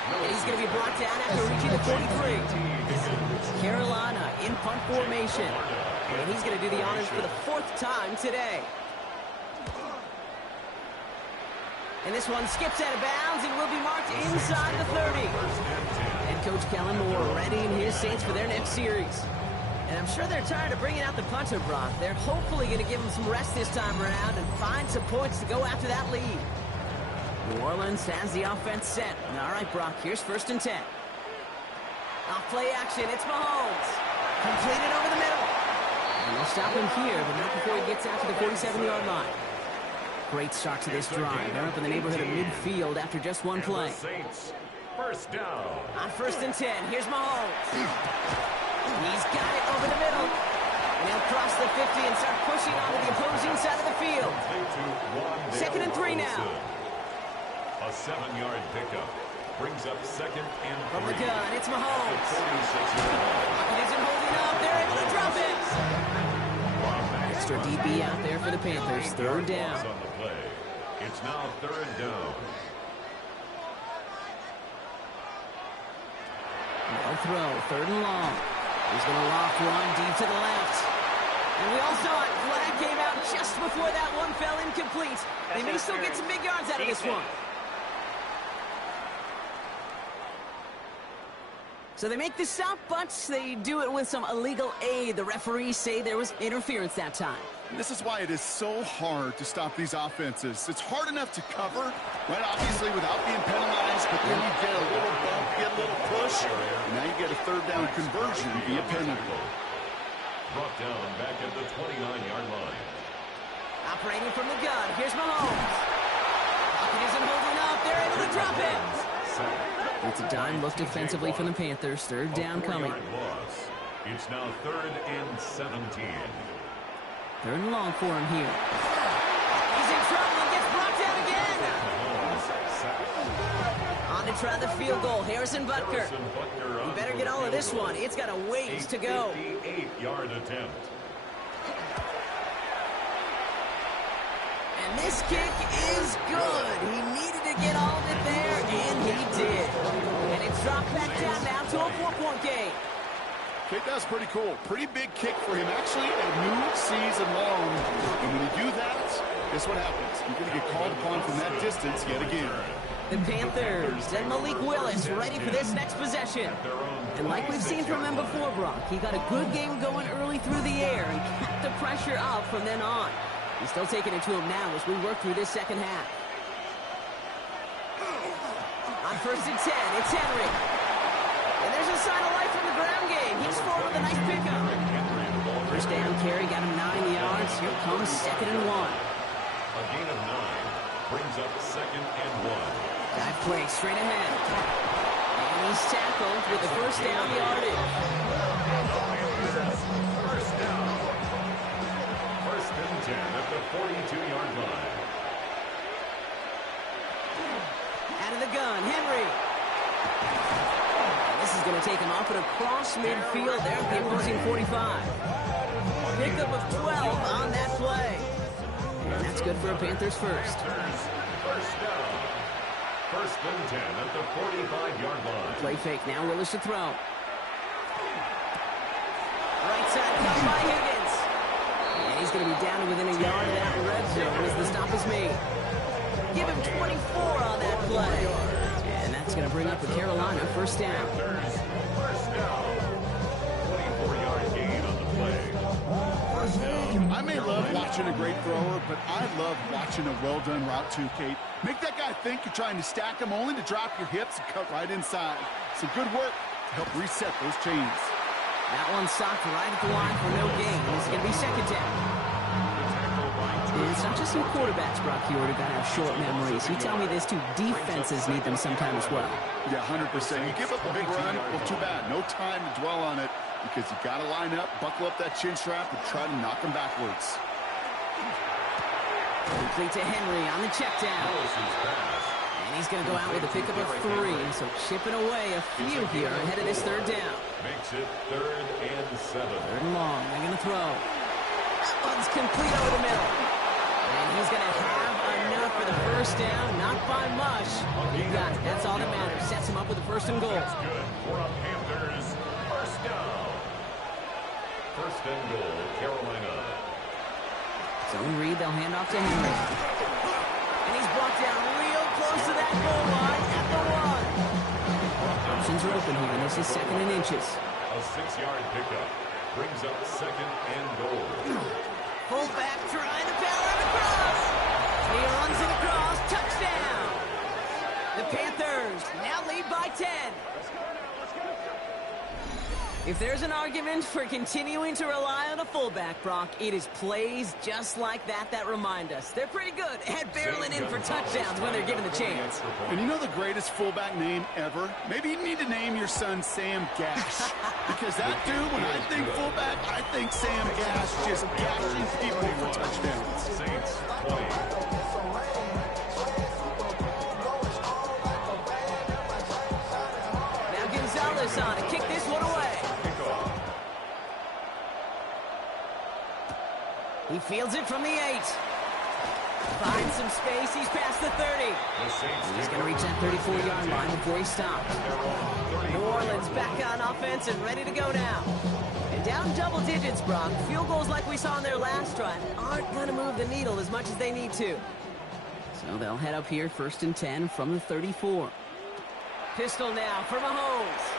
And he's going to be brought down after reaching the 43. Carolina in punt formation. And he's going to do the honors for the 4th time today. And this one skips out of bounds and will be marked inside the 30. And Coach Kellen Moore readying his Saints for their next series. And I'm sure they're tired of bringing out the punter, Brock. They're hopefully going to give him some rest this time around and find some points to go after that lead. New Orleans has the offense set. All right, Brock, here's 1st and 10. Off play action, it's Mahomes. Completed over the middle. And they'll stop him here, but not before he gets out to the 47-yard line. Great start to this drive. They're up in the neighborhood of midfield after just one play. Saints, first down. On 1st and 10, here's Mahomes. He's got it over the middle. And he'll cross the 50 and start pushing onto the opposing side of the field. 2nd and 3 now. A 7-yard pickup. Brings up 2nd and 3. From the gun, it's Mahomes. 46-yard line. Pocket isn't holding up. They're able to drop it. Extra DB out there for the Panthers. 3rd down. On the play. It's now 3rd down. No throw. 3rd and long. He's going to loft one deep to the left. And we all saw it. Flag came out just before that one fell incomplete. They may still get some big yards out of this one. So they make the stop, but they do it with some illegal aid. The referees say there was interference that time. And this is why it is so hard to stop these offenses. It's hard enough to cover, right, obviously, without being penalized, but then you get a little bump, you get a little push, and now you get a 3rd down conversion via penalty. Brought down back at the 29-yard line. Operating from the gun, here's Mahomes. Pocket isn't holding up. They're able to drop it. It's a dime look defensively from the Panthers. 3rd down coming. Loss. It's now 3rd and 17. 3rd and long for him here. He's in trouble and gets brought down again. On to try the field goal. Harrison Butker. You better get all of this one. It's got a ways to go. 58-yard attempt. And this kick is good. He needed to get all of it there, and he did. And it's dropped back down now to a 4-point game. Kick, that's pretty cool. Pretty big kick for him. Actually, a new season long. And when you do that, guess what happens? You're going to get called upon from that distance yet again. The Panthers and Malik Willis ready for this next possession. And like we've seen from him before, Brock, he got a good game going early through the air and kept the pressure up from then on. He's still taking it to him now as we work through this second half. On 1st and 10, it's Henry. And there's a sign of life from the ground game. He scored with a nice pickup. First down carry got him 9 yards. Here comes 2nd and 1. A gain of 9 brings up 2nd and 1. Dive play straight ahead. And he's tackled with the first down yardage. First down. 1st and 10 at the 42-yard line. Out of the gun, Henry. And this is going to take him off and across midfield there at the opposing 45. Pickup of 12 on that play. And that's good for a Panthers first. First down. 1st and 10 at the 45-yard line. Play fake now, Willis to throw. Right side cut by Higgins. And he's going to be down to within a yard of that red zone as the stop is made. Give him 24 on that play. And that's going to bring up the Carolina first down. First down. 24-yard gain on the play. First down. I may love watching a great thrower, but I love watching a well-done route too, Kate. Make that guy think you're trying to stack him only to drop your hips and cut right inside. Some good work to help reset those chains. That one socked right at the line for no gain. It's going to be 2nd down. And it's not just some quarterbacks, Brock, you already got to have short memories. You tell me this too, defenses need them sometime as well. Yeah, 100%. You give up a big run, well, too bad. No time to dwell on it because you got to line up, buckle up that chin strap, and try to knock him backwards. Complete to Henry on the check down. And he's going to go out with a pickup of 3. So chipping away a few here ahead of this 3rd down. Makes it 3rd and 7. 3rd and long. They're going to throw. That one's complete over the middle. And he's going to have enough for the first down. Not by much. You got it. That's all that matters. Sets him up with the 1st and goal. That's good for a Panthers first down. 1st and goal, Carolina. Zone read, they'll hand off to Henry. And he's brought down real close to that goal line at the 1. Options are open here, and this is 2nd and inches. A 6-yard pickup brings up 2nd and goal. Fullback trying to power it across. He runs it across. Touchdown. The Panthers now lead by 10. If there's an argument for continuing to rely on a fullback, Brock, it is plays just like that remind us. They're pretty good at barreling in for touchdowns when they're given the chance. And you know the greatest fullback name ever? Maybe you need to name your son Sam Gash. Because that dude, when I think fullback, I think Sam Gash just gashing people for touchdowns. Saints 20. Now Gonzalez on to kick this one away. He fields it from the 8. Finds some space. He's past the 30. He's going to reach that 34-yard line before he stops. New Orleans back on offense and ready to go now. And down double digits, Brock. Field goals like we saw in their last drive aren't going to move the needle as much as they need to. So they'll head up here 1st and 10 from the 34. Pistol now for Mahomes.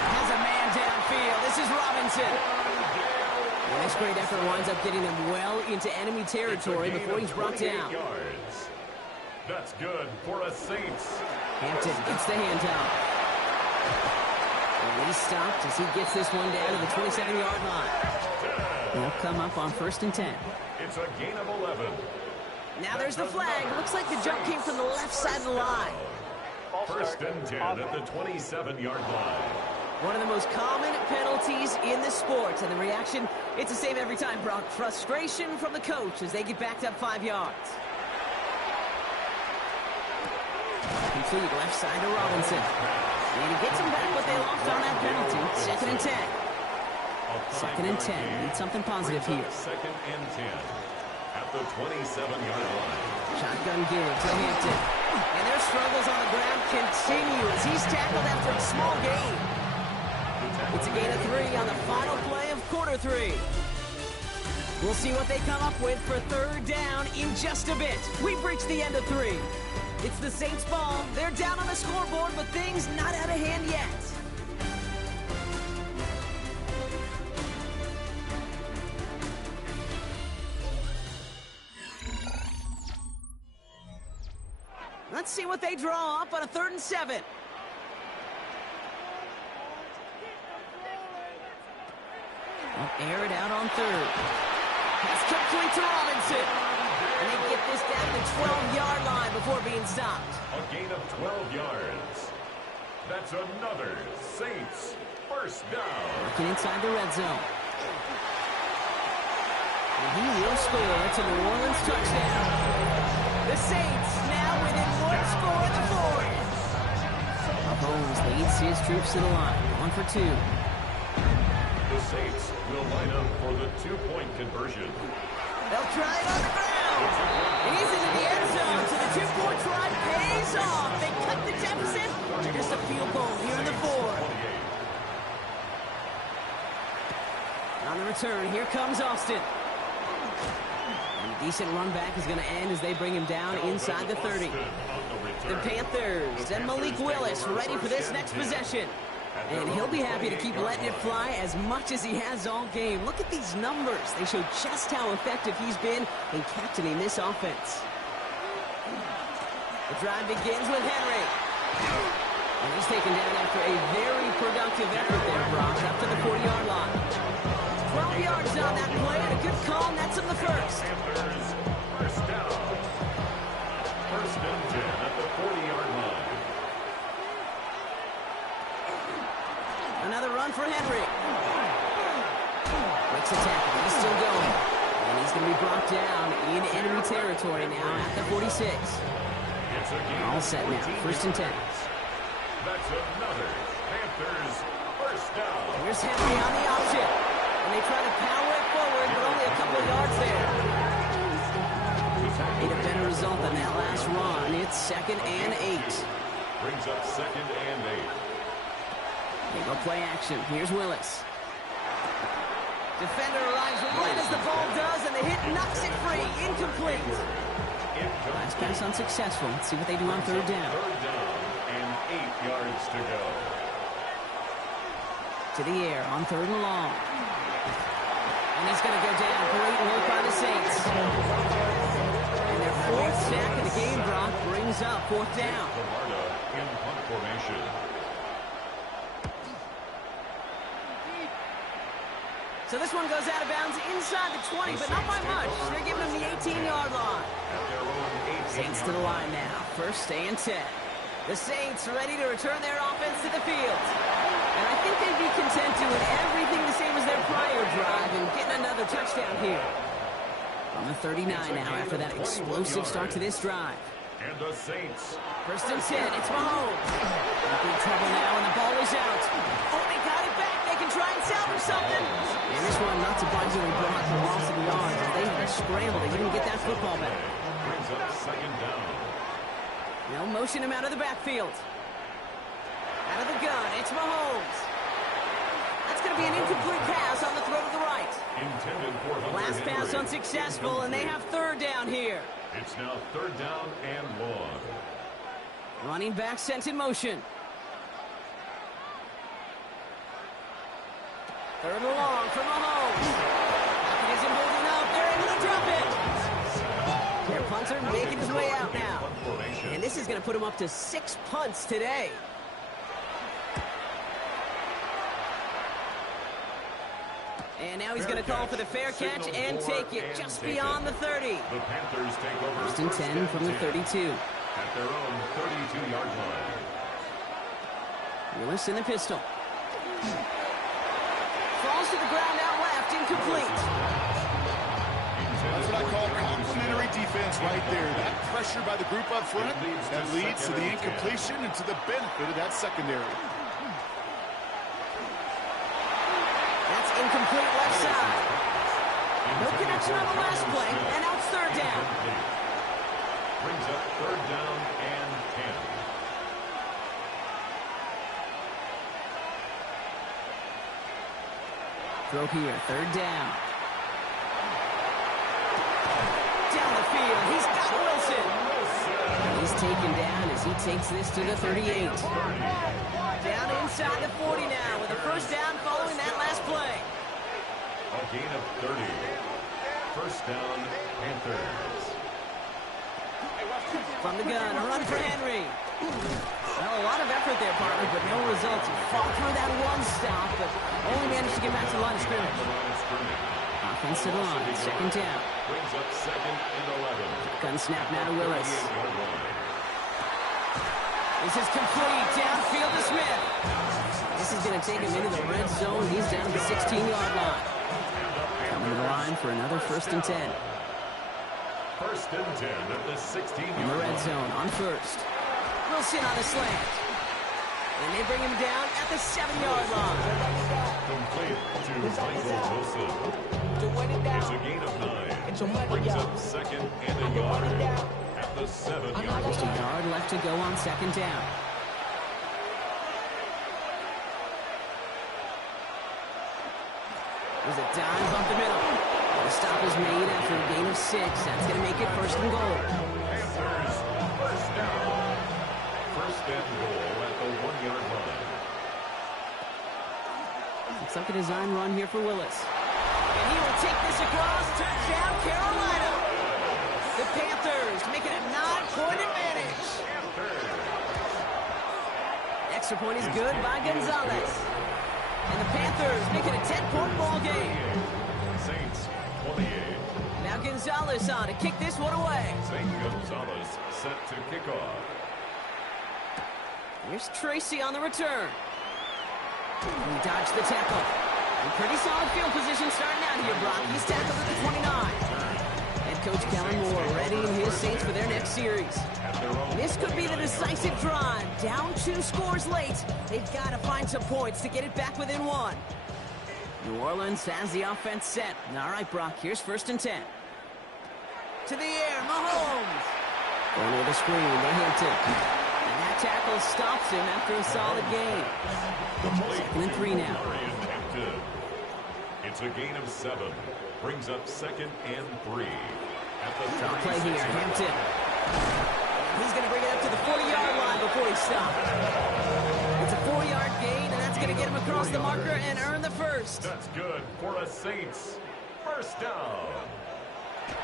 Has a man downfield. This is Robinson. And this great effort winds up getting him well into enemy territory before he's brought down. Yards. That's good for a Saints. Hampton gets the handout. And he's stopped as he gets this one down to the 27-yard line. They'll come up on 1st and 10. It's a gain of 11. Now there's the flag. Looks like the jump came from the left side of the line. 1st and 10 at the 27-yard line. One of the most common penalties in the sport. And the reaction, it's the same every time, Brock. Frustration from the coach as they get backed up 5 yards. Complete left side to Robinson. And he gets them back what they lost on that penalty. 2nd and 10. 2nd and 10. Need something positive here. 2nd and 10 at the 27-yard line. Shotgun give to Hampton. And their struggles on the ground continue as he's tackled after a small gain. It's a gain of 3 on the final play of quarter 3. We'll see what they come up with for third down in just a bit. We've reached the end of 3. It's the Saints' ball. They're down on the scoreboard, but things not out of hand yet. Let's see what they draw up on a 3rd and 7. They'll air it out on 3rd. Pass complete to Robinson. And they get this down to the 12-yard line before being stopped. A gain of 12 yards. That's another Saints first down. Working inside the red zone. And he will score. It's a New Orleans touchdown. The Saints now within 1 score in the 4th. Mahomes leads his troops to the line. 1 for 2. The Saints will line up for the 2-point conversion. They'll try it on the ground. He's into the end zone, so the 2-point try pays off. They cut the deficit to just a field goal here in the 4th. On the return, here comes Austin. And a decent run back is going to end as they bring him down inside the 30. The Panthers and Malik Willis ready for this next possession. And he'll be happy to keep letting it fly as much as he has all game. Look at these numbers. They show just how effective he's been in captaining this offense. The drive begins with Henry. And he's taken down after a very productive effort there, Brock, up to the 40-yard line. 12 yards on that play, and a good call, and that's in the 1st. Panthers first down. 1st and 10 at the 40-yard line. Another run for Henry. Breaks the tackle. He's still going. And he's going to be brought down in enemy territory now at the 46. All set now. 1st and 10. That's another Panthers first down. Here's Henry on the option. And they try to power it forward, but only a couple of yards there. Need a better result than that last run. It's 2nd and 8. Brings up 2nd and 8. They go play action. Here's Willis. Defender arrives right as the ball does, and the hit knocks it free. Incomplete. Last pass unsuccessful. Let's see what they do on 3rd down. 3rd down and 8 yards to go. To the air on 3rd and long. And he's going to go down. Great work by the Saints. And their 4th sack of the game, Brock, brings up 4th down. In punt formation. So this one goes out of bounds inside the 20, but not by much. They're giving him the 18-yard line. Saints to the line now. 1st and 10. The Saints ready to return their offense to the field. And I think they'd be content doing everything the same as their prior drive and getting another touchdown here. On the 39 now after that explosive start to this drive. And the Saints. 1st and 10. It's Mahomes. In big trouble now, and the ball is out. Oh, they got it back. They can try and salvage something. And this one, not surprisingly, brought the loss of yards as they had to scramble to even get that football back. Brings up 2nd down. They'll motion him out of the backfield. Out of the gun, it's Mahomes. That's going to be an incomplete pass on the throw to the right. Intended for Last pass unsuccessful, and they have 3rd down here. It's now 3rd down and long. Running back sent in motion. 3rd and long for Mahomes. Pocket isn't holding up. They're able to drop it. Their punter making his way out now. And this is going to put him up to 6 punts today. And now he's going to call for the fair catch and take it just beyond the 30. The Panthers take over 1st and 10 from the 32. at their own 32-yard line. Willis in the pistol. Falls to the ground out left, incomplete. That's what I call complimentary defense right there. That pressure by the group up front, that leads to the incompletion and to the benefit of that secondary. That's incomplete left side. No connection on the last play, and now it's 3rd down. Brings up 3rd down and 10. Throw here, 3rd down. midfield. He's got Wilson. He's taken down as he takes this to the 38. Down inside the 40 now with a first down following that last play. A gain of 30. First down, Panthers. From the gun, a run for Henry. Well, a lot of effort there, partner, but no results. He fought through that one stop, but only managed to get back to the line of scrimmage. Offensive line, second down. Brings up second and 11. Gun snap now to Willis. This is complete. Downfield to Smith. This is going to take him into the red zone. He's down to the 16-yard line. Coming to the line for another first and 10. First and 10 at the 16-yard line. In the red zone on first. Wilson on the slant. And they bring him down at the 7-yard line. Complete to Michael Wilson. It's a gain of 9. Brings up second and a yard at the 7-yard Just a line. yard left to go on second down. There's a dive up the middle. The stop is made after a gain of 6. That's going to make it first and goal. Panthers, first down. First and goal at the 1-yard line. Looks like a design run here for Willis. And he will take this across. Touchdown, Carolina. The Panthers making a 9-point advantage. Extra point is good by Gonzalez. And the Panthers making a 10-point ball game. Saints, 28. Now Gonzalez on to kick this one away. St. Gonzalez set to kick off. Here's Tracy on the return. He dodged the tackle. And pretty solid field position starting out here, Brock. He's tackled at the 29. Head coach Kellen Moore readying his Saints for their next series. This could be the decisive drive. Down 2 scores late. They've got to find some points to get it back within 1. New Orleans has the offense set. All right, Brock, here's first and 10. To the air, Mahomes. Going with a screen to Hampton. And that tackle stops him after a solid gain. Second and 3 now. It's a gain of 7. Brings up second and 3. At the Draw play here, Hampton. He's going to bring it up to the 40-yard line before he stopped. It's a 4-yard gain, and that's going to get him across the marker and earn the first. That's good for the Saints. First down.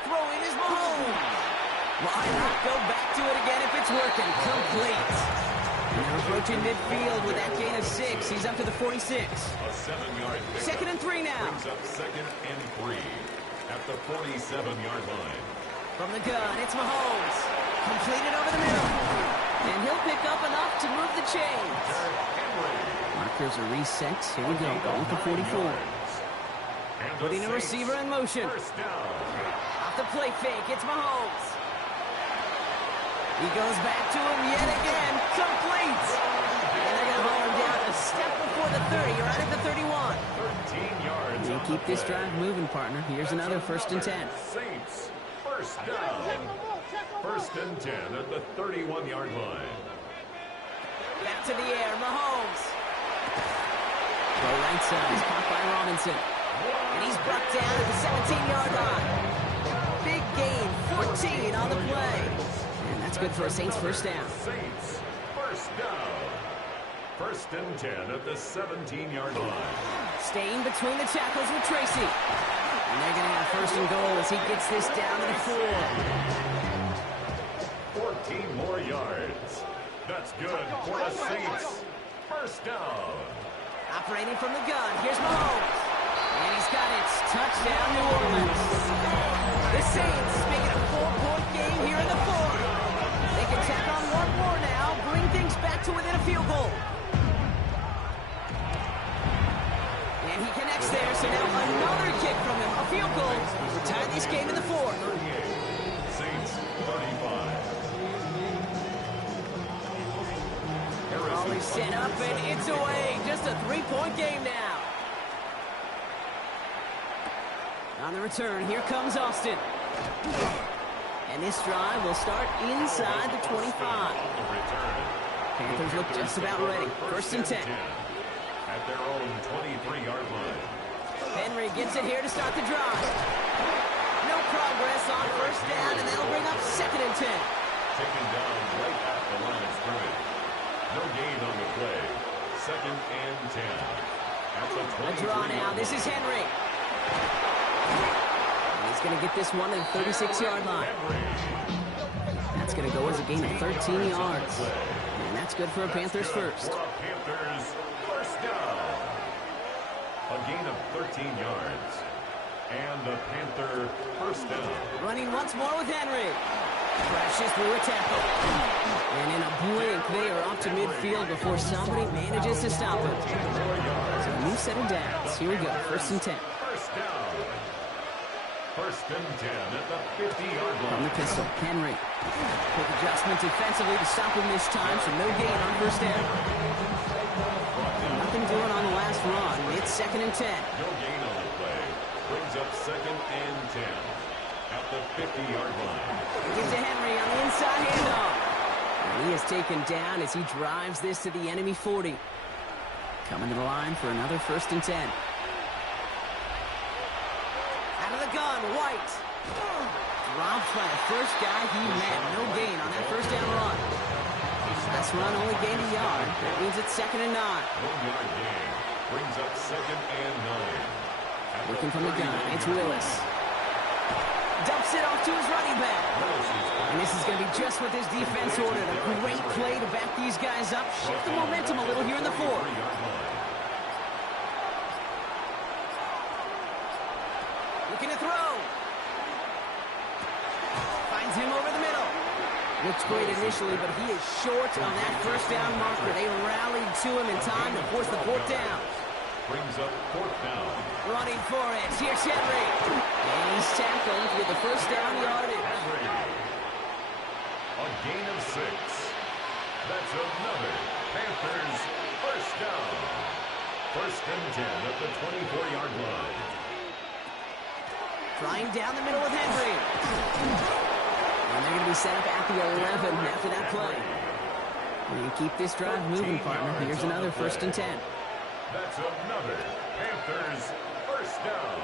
Throwing is Mahomes. Why not go back to it again if it's working? Complete. And they're approaching midfield with that gain of 6. He's up to the 46. A 7-yard pickup. Second and 3 now. Brings up second and 3 at the 47-yard line. From the gun, it's Mahomes. Completed over the middle. And he'll pick up enough to move the chains. Markers are reset. Here we go. Going for 44. Putting a receiver in motion. First down. Off the play fake, it's Mahomes. He goes back to him yet again. Complete. And they're going to haul him down a step before the 30. You're out at the 31. 13 yards. And keep this drive moving, partner. Here's another first and 10. Saints, first down. First and 10 at the 31-yard line. Back to the air, Mahomes. Throw right side is caught by Robinson. And he's brought down at the 17-yard line. Big gain, 14 on the play. And that's good for a Saints first down. Saints, first down. First and 10 at the 17-yard line. Staying between the tackles with Tracy. And they're going to have first and goal as he gets this down to the 4. 14 more yards. That's good for the Saints. First down. Operating from the gun, here's Mahomes. And he's got it. Touchdown, New Orleans. The Saints making a 4-point game here in the 4th. They can tack on one more now, bring things back to within a field goal. And he connects there, so now another kick from him. A field goal will tie this game in the 4th. 38. Saints, 35. Ball is set up, and it's away. Just a 3-point game now. On the return, here comes Austin. And this drive will start inside the 25. Panthers look just about ready. First and 10. At their own 23-yard line. Henry gets it here to start the drive. No progress this on first down, and that'll bring up 2nd and 10. Taken down right at the line of scrimmage. No gain on the play. 2nd and 10. At the 23. A draw now. This is Henry. And he's going to get this one to the 36-yard line. That's going to go as a gain of 13 yards. And that's good for a Panthers first. Panthers first down. A gain of 13 yards. And the Panther first down. Running once more with Henry. Crashes through a tackle. And in a blink, they are off to midfield before somebody manages to stop him. So a new set of downs. Here we go. 1st and 10. First down. 1st and 10 at the 50-yard line. From the pistol, Henry. Quick adjustment defensively to stop him this time, so no gain on 1st down. Nothing doing on the last run. It's 2nd and 10. No gain on the play. Brings up 2nd and 10 at the 50-yard line. Get to Henry on the inside handoff. And he is taken down as he drives this to the enemy 40. Coming to the line for another 1st and 10. Out of the gun, White. Dropped by the first guy he met. No gain on that 1st down run. Last run only gained a yard. That means it's 2nd and 9. 1-yard gain. Brings up 2nd and 9. Looking from the gun, it's Willis. Dumps it off to his running back. And this is going to be just what this defense ordered. A great play to back these guys up. Shift the momentum a little here in the 4th. Looking to throw. Finds him over the middle. Looks great initially, but he is short on that 1st down marker. They rallied to him in time to force the 4th down. Brings up 4th down. Running for it. Here's Henry. And he's tackled to get the 1st down yardage. A gain of 6. That's another Panthers first down. 1st and 10 at the 24-yard line. Trying down the middle with Henry. And they're going to be set up at the 11 after that play. And you keep this drive moving, partner. Here's another 1st and 10. That's another Panthers first down.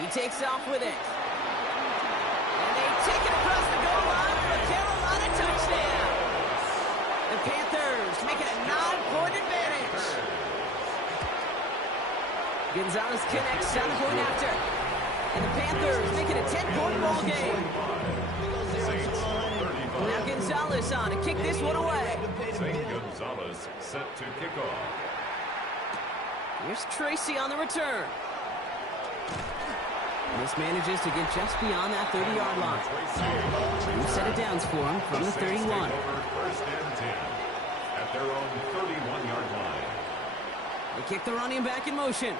He takes off with it. And they take it across the goal line for a Carolina touchdown. The Panthers make it a 9-point advantage. Gonzalez connects on the point after. And the Panthers make it a 10-point ball game. Now Gonzalez on to kick this one away. St. Gonzalez set to kick off. Here's Tracy on the return. This manages to get just beyond that 30-yard line. New set of downs for him from the 31. 1st and 10 at their own 31-yard line. They kick the running back in motion.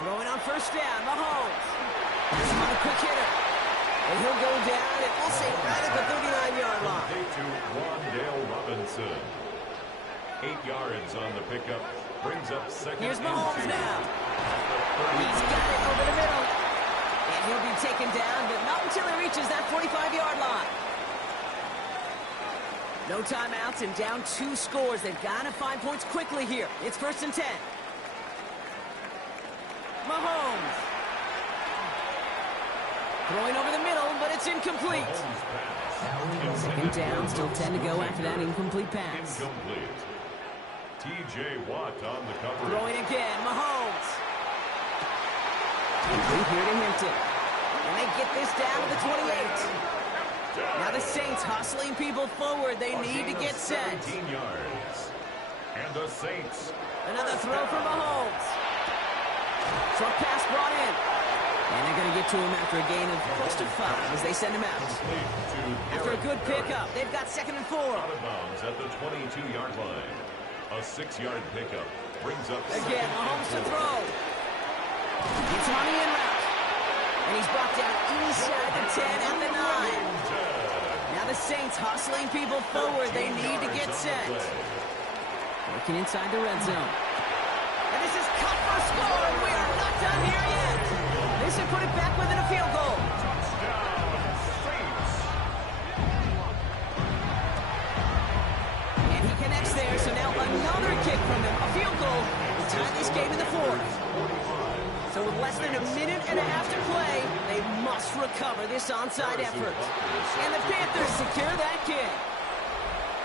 Throwing on 1st down, Mahomes. Here's another quick hitter. And he'll go down, and we'll say right at the 39-yard line. To Wandale Robinson. 8 yards on the pickup. Brings up 2nd Here's and Mahomes 2. now. He's got it over the middle. And he'll be taken down, but not until he reaches that 45-yard line. No timeouts and down 2 scores. They've got to find points quickly here. It's 1st and 10. Mahomes. Throwing over the middle, but it's incomplete. 2nd down, still 10 to go after that incomplete pass. Incomplete. T.J. Watt on the cover. Throwing again, Mahomes. Complete here to Hinton. And they get this down to the 28. Now the Saints hustling people forward. They need to get set. 17 yards. And the Saints. Another throw for Mahomes. Short pass brought in. And they're going to get to him after a gain of close to 5 as they send him out. After a good pickup, they've got 2nd and 4. Out of bounds at the 22-yard line. A 6-yard pickup brings up again, Mahomes to throw. Gets him on the in route. And he's brought down inside the 10 at the 9. Now the Saints hustling people forward. They need to get set. Working inside the red zone. And this is cut for a score. We are not done here yet. This will put it back within a field goal. And he connects there, so now another kick from him. A field goal to tie this game in the 4th. So And with less than a minute and a half to play, they must recover this onside effort. And the Panthers secure that kick.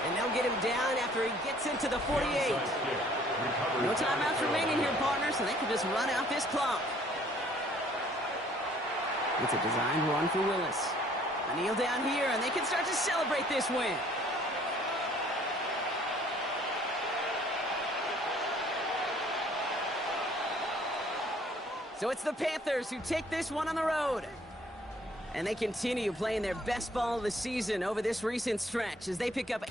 And they'll get him down after he gets into the 48. No timeouts remaining here, partner, so they can just run out this clock. It's a designed run for Willis. A kneel down here, and they can start to celebrate this win. So it's the Panthers who take this one on the road. And they continue playing their best ball of the season over this recent stretch as they pick up